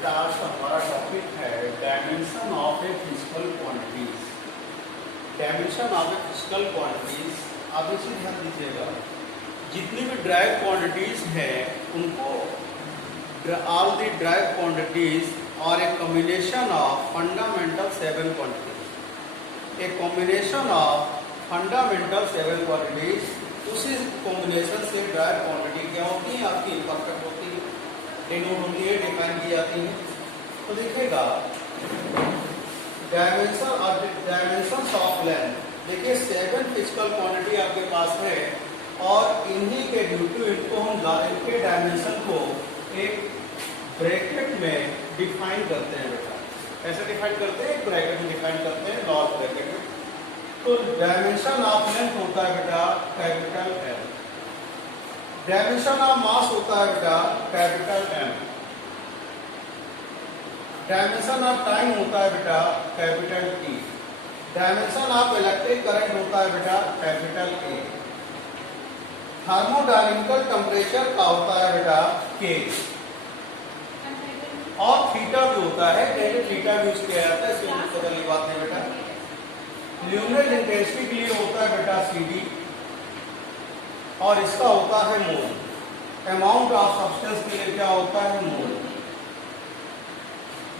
बेटा आज का हमारा टॉपिक है dimension of a physical quantities. Dimension of a physical quantities, आप इसे ध्यान दीजिएगा, जितनी भी ड्राइव क्वांटिटीज हैं उनको ऑल द ड्राइव क्वांटिटीज और a combination of fundamental 7 quantities. A combination of fundamental 7 quantities, उसी कॉम्बिनेशन से ड्राइव क्वांटिटी क्या होती है, आपकी परफेक्ट होती है, डिनोट होती है, डिफाइन की जाती है। तो देखिएगा डायमेंशन ऑफ लेंथ, देखिए 7 फिजिकल क्वांटिटी आपके पास है और इन्हीं के ड्यू टू इनको हम इनके डायमेंशन को एक ब्रैकेट में डिफाइन करते हैं बेटा। कैसे डिफाइन करते हैं? एक ब्रैकेट में डिफाइन करते हैं, लॉर्ज ब्रैकेट में। तो डायमेंशन ऑफ लेंथ होता है बेटा capital L, dimension of mass होता है बेटा capital M, dimension of time होता है बेटा capital T, dimension of electric current होता है बेटा कैपिटल ए, थर्मोडायनेमिकल टेम्परेचर का होता है बेटा के, और थीटा भी होता है, थीटा भी यूज किया जाता है, इसमें कोई बड़ी बात नहीं बेटा। ल्यूमिनस इंटेंसिटी के लिए होता है बेटा सी डी, और इसका होता है मोल। अमाउंट ऑफ सब्सटेंस के लिए क्या होता है? मोल।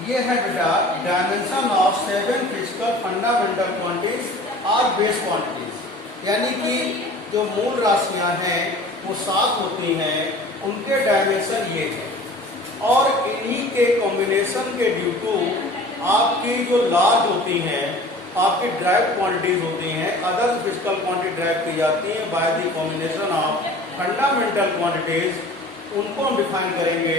ये है बेटा dimension of 7 physical fundamental quantities और बेस क्वांटिटीज, यानी कि जो मूल राशियां हैं वो 7 होती हैं, उनके डायमेंशन ये है, और इन्हीं के कॉम्बिनेशन के ड्यू टू आपकी जो लार्ज होती हैं, आपकी ड्राइव क्वांटिटीज होती हैं, अदर फिजिकल क्वांटिटी ड्राइव की जाती हैं by the combination of fundamental quantities, उनको हम डिफाइन करेंगे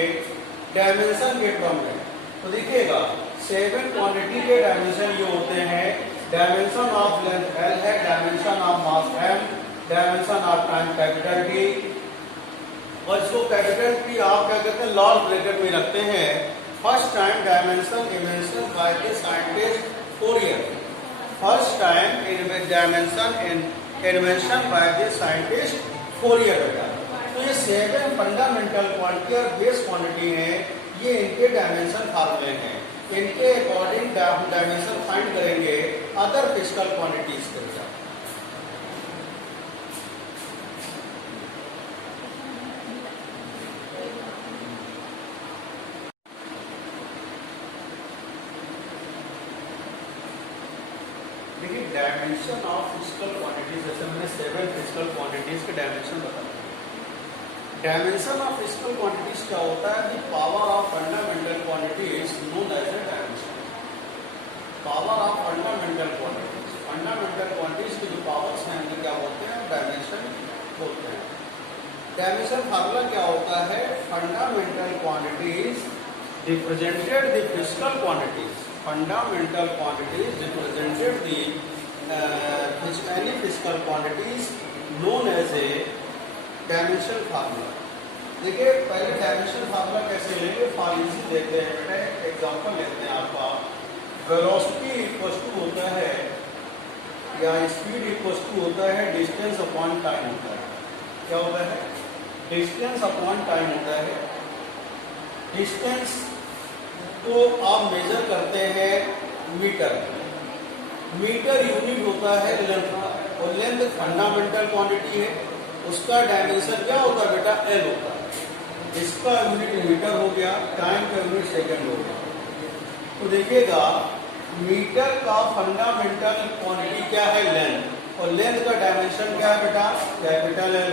डायमेंशन के टर्म में। तो देखिएगा 7 क्वांटिटी के डायमेंशन ये होते हैं, डायमेंशन ऑफ लेंथ एल है, dimension of mass M, dimension of time capital T, और इसको कैपिटल टी आप क्या कहते हैं? लॉर्ज ब्रैकेट में रखते हैं। First time dimension invention by the scientist Fourier, first time invention by the scientist Fourier बेटा। तो ये 7 फंडामेंटल क्वांटिटी और बेस क्वांटिटी हैं, ये इनके डायमेंशन फार्मूले हैं, इनके अकॉर्डिंग डायमेंशन फाइंड करेंगे अदर फिजिकल क्वांटिटीज के बेटा। देखिए डायमेंशन ऑफ फिजिकल क्वांटिटीज, जैसे मैंने 7 फिजिकल क्वांटिटीज के डायमेंशन बताया। डायमेंशन ऑफ फिजिकल क्वांटिटीज क्या होता है? The power of fundamental quantities known as a dimension. Power of fundamental quantities, fundamental quantities की जो पावर्स हैं उन्हें क्या बोलते हैं? डायमेंशन बोलते हैं। डायमेंशन फार्मूला क्या होता है? Fundamental quantities represented the physical quantities, fundamental quantities represented the any physical quantities known as a dimension formula। देखिए पहले डायमेंशन फार्मूला कैसे लेंगे, फॉर्मूला देखते हैं बेटा। एग्जांपल लेते हैं आपका, वेलोसिटी इक्वल टू होता है या स्पीड इक्वल टू होता है डिस्टेंस अपॉन टाइम होता है। क्या होता है? डिस्टेंस अपॉन टाइम होता है। डिस्टेंस तो आप मेजर करते हैं मीटर, मीटर यूनिट होता है लेंथ का, और लेंथ फंडामेंटल क्वांटिटी है, उसका डायमेंशन क्या होता है बेटा? एल होता है। इसका यूनिट मीटर हो गया, टाइम का यूनिट सेकंड हो गया। तो देखिएगा मीटर का फंडामेंटल क्वांटिटी क्या है? लेंथ, और लेंथ का डायमेंशन क्या है बेटा? Capital L.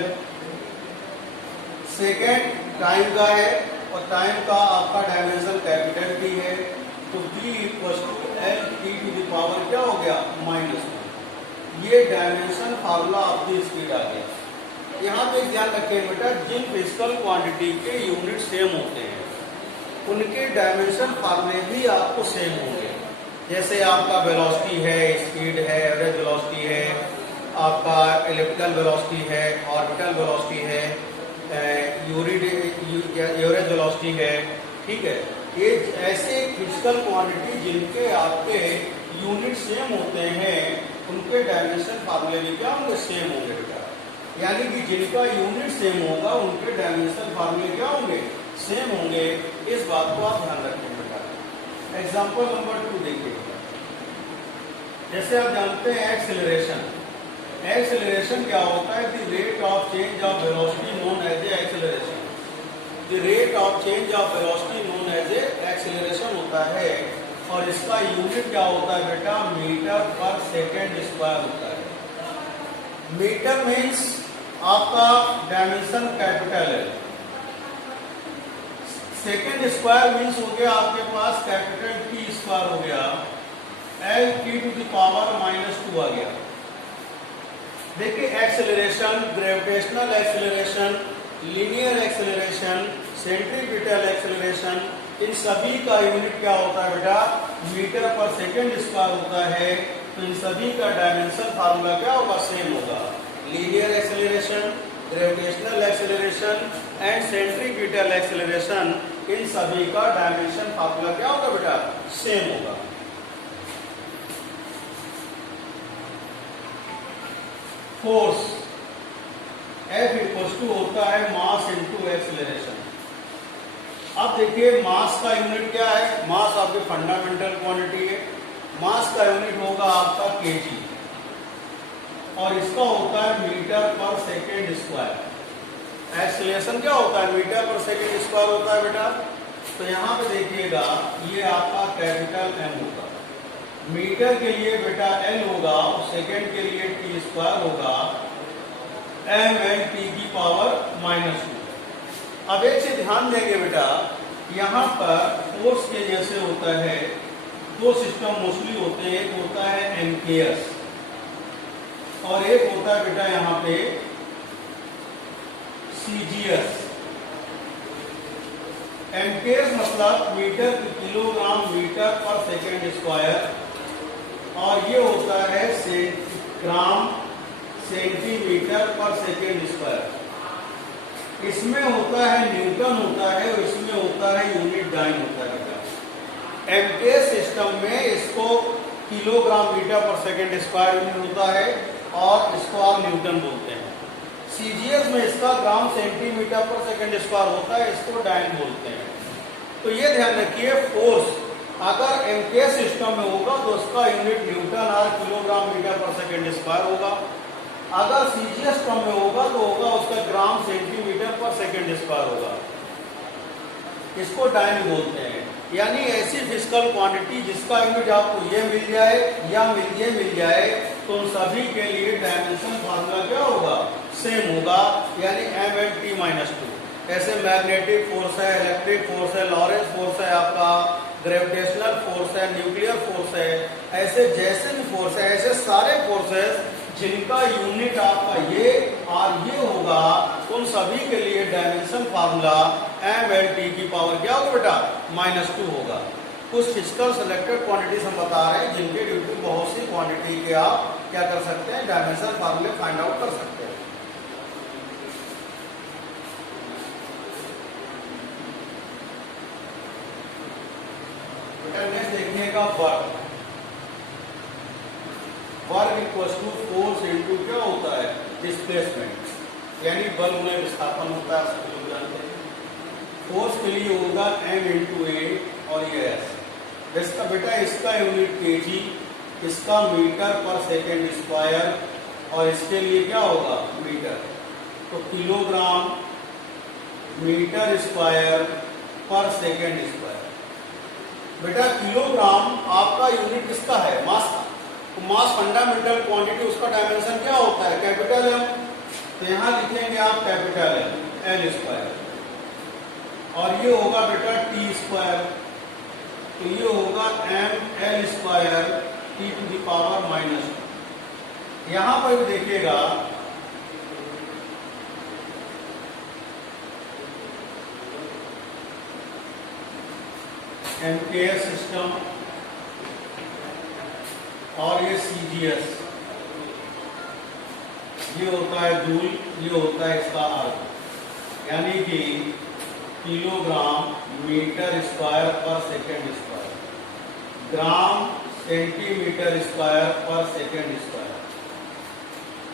सेकेंड टाइम का है, और टाइम का आपका डायमेंशन कैपिटल टी है। तो T equal to L T to the power क्या हो गया? -1। ये डायमेंशन फार्मूला आपकी स्पीड आ गया। यहाँ पे ध्यान रखें बेटा, जिन फिजिकल क्वांटिटी के यूनिट सेम होते हैं उनके डायमेंशन फार्मूले भी आपको सेम होंगे। जैसे आपका वेलोसिटी है, स्पीड है, एवरेज वेलोसिटी है, आपका इलेक्ट्रिकल वेलोसिटी है, ऑर्बिटल वेलोसिटी है, एवरेज वेलोसिटी है, ठीक है। ये ऐसे फिजिकल क्वांटिटी जिनके आपके यूनिट सेम होते हैं उनके डायमेंशन फार्मूले भी क्या होंगे? सेम होंगे बेटा। यानी कि जिनका यूनिट सेम होगा उनके डायमेंशन फार्मूले क्या होंगे? सेम होंगे। इस बात को आप ध्यान रखेंगे। एग्जाम्पल नंबर 2 देखिए। जैसे आप जानते हैं एक्सेलरेशन, एक्सेलरेशन क्या होता है? The rate of change of velocity known as a acceleration. The rate of change of velocity known as a acceleration होता है, और इसका यूनिट क्या होता है बेटा? मीटर पर सेकेंड स्क्वायर होता है। मीटर मीन्स आपका डायमेंशन कैपिटल है, सेकेंड स्क्वायर मीन्स हो गया आपके पास कैपिटल टी स्क्वायर हो गया, L T to the power -2 आ गया। देखिए acceleration, gravitational acceleration, linear acceleration, centripetal acceleration, इन सभी का यूनिट क्या होता है बेटा? मीटर पर सेकेंड स्क्वायर होता है। तो इन सभी का डायमेंशन फार्मूला क्या होगा? सेम होगा। Linear acceleration, gravitational acceleration and centripetal acceleration, इन सभी का डायमेंशन फार्मूला क्या होगा बेटा? सेम होगा। फोर्स F इक्वल टू होता है मास इनटू एक्सेलरेशन। अब देखिए मास का यूनिट क्या है? मास आपकी फंडामेंटल क्वांटिटी है। मास का यूनिट होगा आपका केजी, और इसका होता है मीटर पर सेकेंड स्क्वायर। एक्सेलरेशन क्या होता है? मीटर पर सेकेंड स्क्वायर होता है बेटा। तो यहाँ पे देखिएगा ये आपका कैपिटल M होगा, मीटर के लिए बेटा L होगा, और सेकेंड के लिए टी स्क्वायर होगा, m एन टी की पावर -2। अब एक से ध्यान देंगे बेटा, यहाँ पर फोर्स के जैसे होता है, दो सिस्टम मोस्टली होते हैं, एक होता है एमकेएस और एक होता है बेटा यहाँ पे सीजीएस। एमकेएस मतलब मीटर किलोग्राम मीटर पर सेकेंड स्क्वायर, और ये होता है ग्राम सेंटीमीटर पर सेकेंड स्क्वायर। इसमें होता है न्यूटन होता है, और इसमें होता है यूनिट डाइन होता है बेटा। एमकेएस सिस्टम में इसको किलोग्राम मीटर पर सेकेंड स्क्वायर यूनिट होता है, और इसको आप न्यूटन बोलते हैं। सीजीएस में इसका ग्राम सेंटीमीटर पर सेकेंड स्क्वायर होता है, इसको डाइन बोलते हैं। तो ये ध्यान रखिए, फोर्स अगर एमकेएस सिस्टम में होगा तो उसका यूनिट न्यूटन और किलोग्राम मीटर पर सेकेंड स्क्वायर होगा। अगर सीजीएस सिस्टम में होगा तो होगा उसका ग्राम सेंटीमीटर पर सेकेंड स्क्वायर होगा, इसको डाइन बोलते हैं। यानी ऐसी फिजिकल क्वांटिटी जिसका यूनिट आपको ये मिल जाए या ये मिल जाए, तो उन सभी के लिए डायमेंशन फार्मूला क्या होगा? सेम होगा, यानी m/t-2। ऐसे मैग्नेटिक फोर्स है, इलेक्ट्रिक फोर्स है, लॉरेंस फोर्स है, आपका ग्रेविटेशनल फोर्स है, न्यूक्लियर फोर्स है, ऐसे जैसे भी फोर्स है, ऐसे सारे फोर्सेस जिनका यूनिट आपका ये और ये होगा, उन सभी के लिए डायमेंशन फार्मूला m/t की पावर क्या होगा बेटा? -2 होगा। कुछ फिजिकल सिलेक्टेड क्वांटिटीज हम बता रहे हैं जिनके ड्यू टू बहुत सी क्वांटिटी के आप क्या कर सकते हैं? डायमेंशन फार्मूले फाइंड आउट कर सकते हैं। नेक्स्ट देखने का work. Work equal to force into क्या होता है? डिस्प्लेसमेंट, यानी बल में विस्थापन होता है, सब लोग जानते हैं। फोर्स के लिए होगा m/a और ये s। इसका बेटा इसका यूनिट केजी, इसका मीटर पर सेकेंड स्क्वायर, और इसके लिए क्या होगा? मीटर। तो किलोग्राम मीटर स्क्वायर पर सेकेंड स्क्वायर। बेटा किलोग्राम आपका यूनिट किसका है? मास का। तो मास फंडामेंटल क्वांटिटी, उसका डायमेंशन क्या होता है? Capital M। तो यहां लिखेंगे आप कैपिटल M, L स्क्वायर, और ये होगा बेटा टी स्क्वायर। तो ये होगा mL square T to the power -2। यहां पर देखिएगा एमकेएस सिस्टम और ये सीजीएस, ये होता है जूल, ये होता है इसका अर्थ, यानी कि किलोग्राम मीटर स्क्वायर पर second square, gram centimetre square पर सेकेंड स्क्वायर।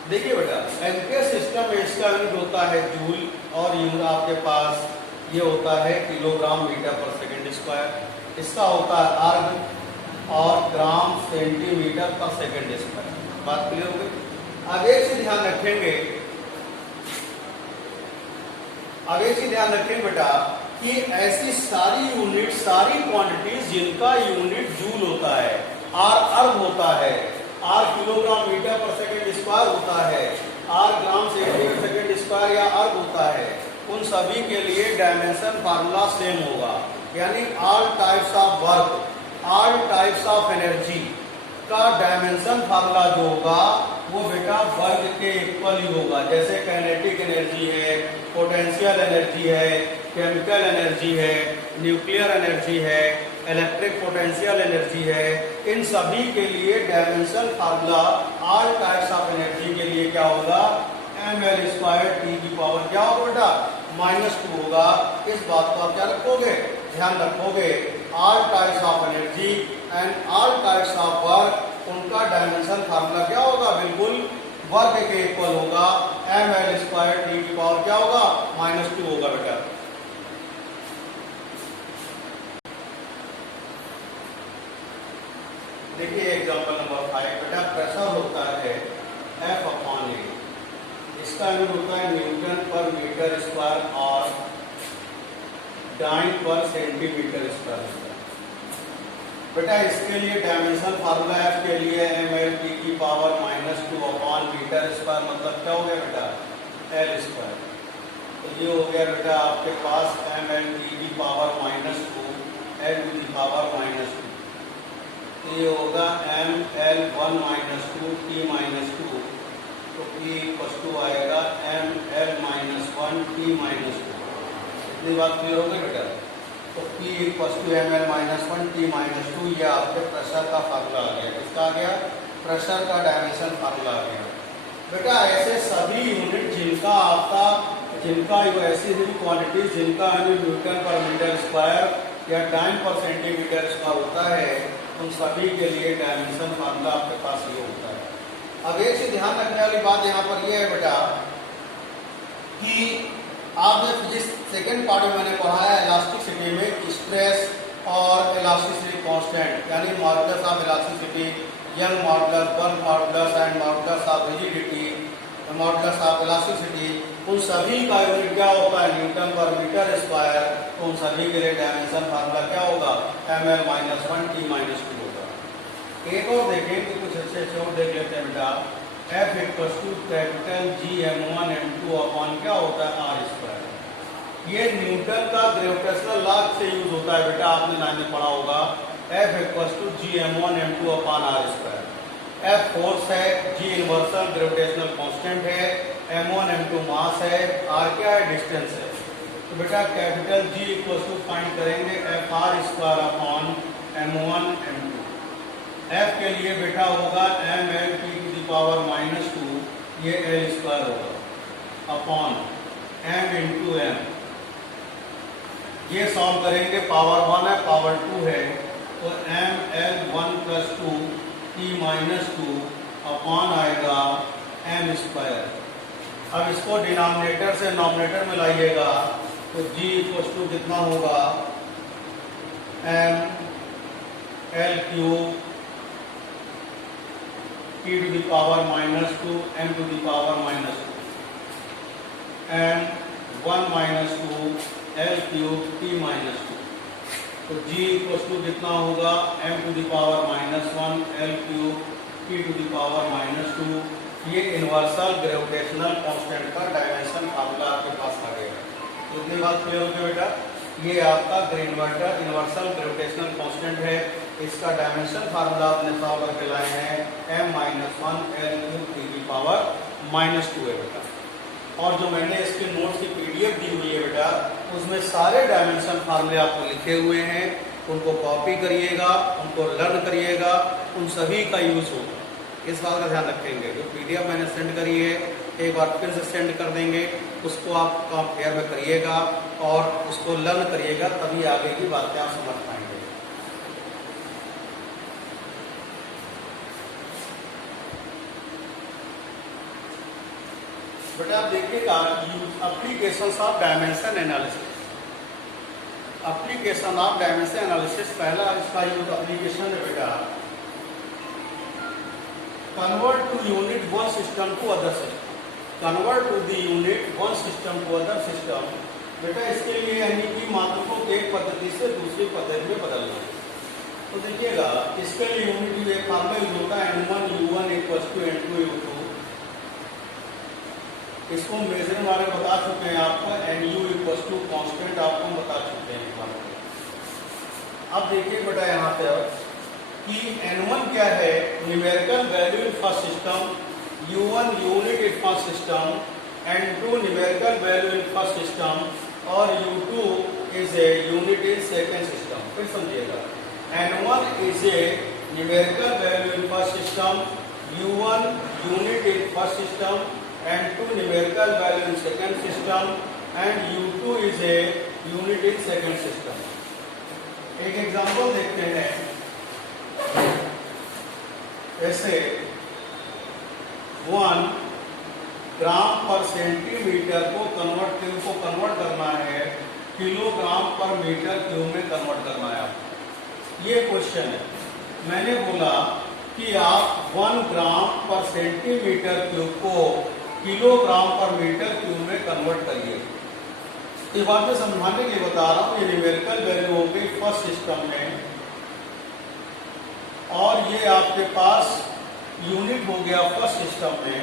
देखिए बेटा एमकेएस सिस्टम में इसका यूनिट होता है जूल, और यूनिट आपके पास ये होता है किलोग्राम मीटर पर सेकेंड स्क्वायर। इसका होता है अर्ग और ग्राम सेंटीमीटर पर सेकंड स्क्वायर। बात क्लियर हो गई। अब एक चीज ध्यान रखेंगे, अब एक चीज ध्यान रखेंगे बेटा कि ऐसी सारी यूनिट, सारी क्वांटिटीज जिनका यूनिट जूल होता है, आर अर्ग होता है, or kilogram metre per second square होता है, or gram centimetre second square या अर्ग होता है, उन सभी के लिए डायमेंशन फार्मूला सेम होगा। यानी all types of work, all types of energy का डायमेंशन फार्मूला जो होगा वो बेटा वर्ग के इक्वल ही होगा। जैसे काइनेटिक एनर्जी है, पोटेंशियल एनर्जी है, केमिकल एनर्जी है, न्यूक्लियर एनर्जी है, इलेक्ट्रिक पोटेंशियल एनर्जी है, इन सभी के लिए dimension formula all types of energy के लिए क्या होगा, ml स्क्वायर टी की पावर क्या होगा बेटा, -2 होगा। इस बात को आप क्या रखोगे, ध्यान रखोगे। All types of energy and all types of work, उनका डायमेंशन फार्मूला क्या होगा, बिल्कुल वर्ग के इक्वल होगा। ml स्क्वायर टी की पावर क्या होगा, -2 होगा बेटा। देखिए एग्जांपल नंबर 5 बेटा, प्रेशर होता है F/A, इसका यूनिट होता है न्यूटन पर मीटर स्क्वायर और डाइन पर सेंटीमीटर स्क्वायर। बेटा इसके लिए डायमेंशन फार्मूला F के लिए ml t की पावर -2 अपॉन मीटर स्क्वायर, मतलब क्या हो गया बेटा, L स्क्वायर। तो ये हो गया बेटा आपके पास ml t की power -2 L to the power -2। तो ये होगा ml1 -2 t -2, तो p = आएगा ml-1 t -2। इतनी बात क्लियर हो गई बेटा। तो p = ml-1 t -2, ये आपके प्रेशर का फार्मूला आ गया। किसका आ गया, प्रेशर का डायमेंशन फार्मूला आ गया। बेटा ऐसे सभी यूनिट जिनका ऐसी क्वांटिटीज जिनका न्यूटन पर मीटर स्क्वायर या टाइम पर सेंटीमीटर स्क्वायर होता है, उन सभी के लिए डायमेंशन फार्मूला आपके पास ये होता है। अब एक से ध्यान रखने वाली बात यहाँ पर यह है बेटा कि आपने फिजिक्स सेकेंड पार्ट में मैंने पढ़ा है इलास्टिसिटी में स्ट्रेस और इलास्टिसिटी कांस्टेंट, यानी modulus of elasticity, young modulus, burn modulus and modulus of rigidity, modulus of elasticity, उन सभी का यूनिट क्या होता है, न्यूटन पर मीटर स्क्वायर। तो उन सभी के लिए डायमेंशन फार्मूला क्या होगा, ml-1 t -2 होगा। एक और देखें कि कुछ अच्छे और देख लेते हैं बेटा। F = Gm1m2 अपॉन क्या होता है, r स्क्वायर। ये न्यूटन का ग्रेविटेशनल लॉ से यूज होता है बेटा, आपने लाइन में पढ़ा होगा। F = Gm1m2 upon r square. F force है, G यूनिवर्सल ग्रेविटेशनल कांस्टेंट है, m1 m2 मास है, r क्या है, डिस्टेंस है। तो बेटा कैपिटल G = फाइंड करेंगे Fr² upon m1 m2। F के लिए बेटा होगा ml t to the power -2, ये L स्क्वायर होगा अपॉन m इंटू m। ये सॉल्व करेंगे, पावर 1 है पावर 2 है, तो ml1 + 2 t -2 अपॉन आएगा m स्क्वायर। अब इसको डिनोमिनेटर से नॉमिनेटर में लाइएगा, तो G = कितना होगा, ml³ t to the power -2 m to the power -2 m1 - 2 L³ t -2। तो G = कितना होगा, m to the power -1 L³ t to the power -2। ये यूनिवर्सल ग्रेविटेशनल कांस्टेंट का डायमेंशन फार्मूला आपके पास आ गया। तो इतनी बात क्लियर हो गई बेटा। ये आपका ग्रीनवर्टर यूनिवर्सल ग्रेविटेशनल कांस्टेंट है, इसका डायमेंशन फार्मूला आपने सॉल्व करके लाए हैं m-1 L³ t की पावर -2 है बेटा। और जो मैंने इसके नोट्स की PDF दी हुई है बेटा, उसमें सारे डायमेंशन फार्मूले आपको लिखे हुए हैं, उनको कॉपी करिएगा, उनको लर्न करिएगा, उन सभी का यूज होगा। इस बात का ध्यान रखेंगे। जो PDF मैंने सेंड करी है एक बार फिर से सेंड कर देंगे, उसको आप कंपेयर में करिएगा और उसको लर्न करिएगा, तभी आगे की बातें आप समझ पाएंगे। बेटा आप देखिएगा applications of dimension analysis. Application of dimension analysis, पहला इसका यूज एप्लीकेशन है बेटा, convert to unit one system to other system, convert to the unit one system to other system. बेटा इसके लिए यानी कि मात्रा को एक पद्धति से दूसरी पद्धति में बदलना है। तो देखिएगा इसके लिए यूनिट एक फॉर्मूला यूज होता है n1 u1 = n2 u2। इसको मेजर वाले बता चुके हैं आपको, nu कांस्टेंट आपको बता चुके हैं। अब देखिए बेटा यहाँ पे कि n1 क्या है, numerical value in first system, u1 unit in first system, n2 numerical value in first system और u2 is a unit in second system. फिर समझिएगा, n1 is a numerical value in first system, u1 unit in first system, n2 numerical value in second system and u2 is a unit in second system। एक example देखते हैं, ऐसे 1 gram per centimetre को convert करना है kilogram per metre cube में convert करना है आपको। ये क्वेश्चन है, मैंने बोला कि आप 1 ग्राम पर सेंटीमीटर क्यूब को किलोग्राम पर मीटर क्यूब में कन्वर्ट करिए। इस बात में समझाने के लिए बता रहा हूँ, ये न्यूमेरिकल वैल्यू हो गई फर्स्ट सिस्टम में और ये आपके पास यूनिट हो गया फर्स्ट सिस्टम में,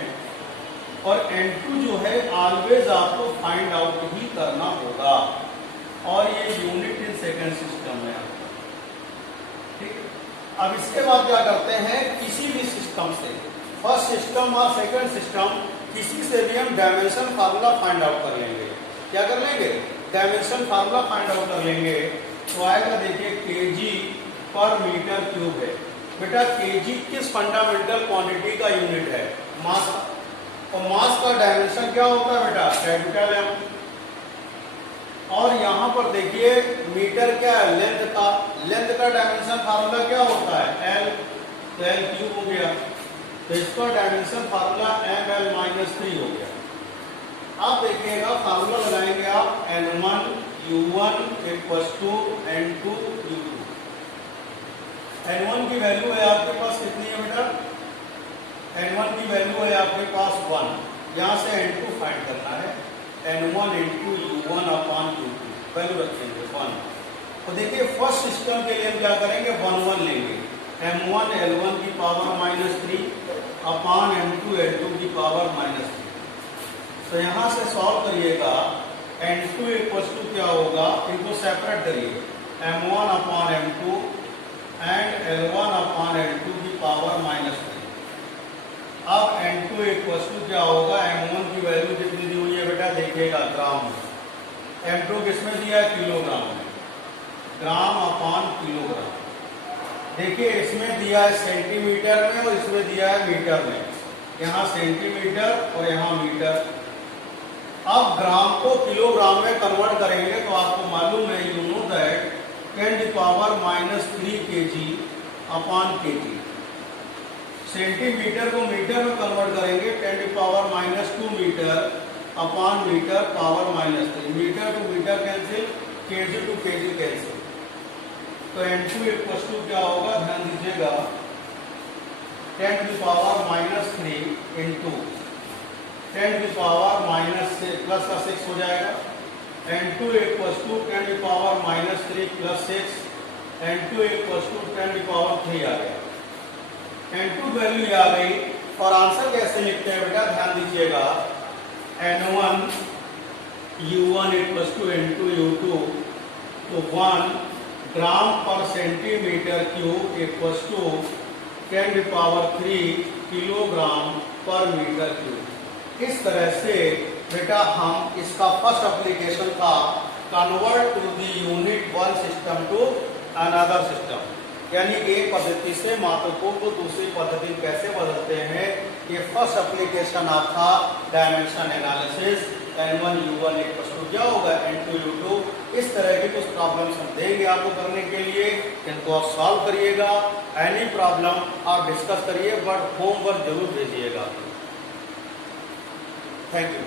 और n2 जो है ऑलवेज आपको फाइंड आउट ही करना होगा, और ये यूनिट इन सेकेंड सिस्टम में। ठीक, अब इसके बाद क्या करते हैं, किसी भी सिस्टम से, फर्स्ट सिस्टम और सेकेंड सिस्टम, किसी से भी हम डायमेंशन फार्मूला फाइंड आउट कर लेंगे। क्या कर लेंगे, डायमेंशन फार्मूला फाइंड आउट कर लेंगे। तो आएगा देखिए केजी पर मीटर क्यूब है। बेटा केजी किस फंडामेंटल क्वांटिटी का यूनिट है, मास का, और मास का डायमेंशन क्या होता है बेटा, कैपिटल एम। और यहाँ पर देखिए मीटर क्या है, लेंथ का, लेंथ का डायमेंशन फार्मूला क्या होता है, एल, तो एल क्यूब हो गया, तो इसका डायमेंशन फार्मूला ml-3 हो गया। आप देखिएगा फार्मूला लगाएंगे आप n1 u1 = n2 u2। n1 की वैल्यू है आपके पास कितनी है बेटा, n1 की वैल्यू है आपके पास 1, यहाँ से n2 फाइंड करना है, n1 × u1/u2 वैल्यू रखेंगे 1। तो देखिए फर्स्ट सिस्टम के लिए हम क्या करेंगे, 1 लेंगे, m1 l1 की पावर -3 अपॉन m2 l2 की पावर -3। तो यहाँ से सॉल्व करिएगा, n2 = क्या होगा, इनको सेपरेट करिए, m1/m2 एंड l1/l2 की पावर -3। अब n2 = क्या होगा, m1 की वैल्यू कितनी दी हुई है बेटा, देखिएगा ग्राम में, m2 किसमें दिया है, किलोग्राम में, ग्राम/किलोग्राम। देखिए इसमें दिया है सेंटीमीटर में और इसमें दिया है मीटर में, यहाँ सेंटीमीटर और यहाँ मीटर। अब ग्राम को किलोग्राम में कन्वर्ट करेंगे तो आपको मालूम है, you know that 10⁻³ kg/kg। Centimetre को मीटर में कन्वर्ट करेंगे 10⁻² मीटर/मीटर power -3, metre to metre cancel, kg to kg cancel. तो n2 = क्या होगा, ध्यान दीजिएगा, 10⁻³ इंटू 10⁻⁻6 प्लस का 6 हो जाएगा, n2 = 10⁻³ + 6, n2 = 10⁻³ आ गया। n2 वैल्यू आ गई, और आंसर कैसे लिखते हैं बेटा, ध्यान दीजिएगा, n1 u1 = n2 u2, तो 1 gram per centimetre cube = 10⁻³ kilogram per metre cube. इस तरह से बेटा हम इसका फर्स्ट एप्लीकेशन था, convert to the unit one system to another system, यानी एक पद्धति से मात्रकों को दूसरी पद्धति कैसे बदलते हैं। ये फर्स्ट एप्लीकेशन आपका डायमेंशन एनालिसिस, n1 u1 = क्या होगा, n2 u2। इस तरह की कुछ प्रॉब्लम्स हम देंगे आपको करने के लिए, इनको आप सॉल्व करिएगा। एनी प्रॉब्लम आप डिस्कस करिए, बट होमवर्क जरूर भेजिएगा। Thank you.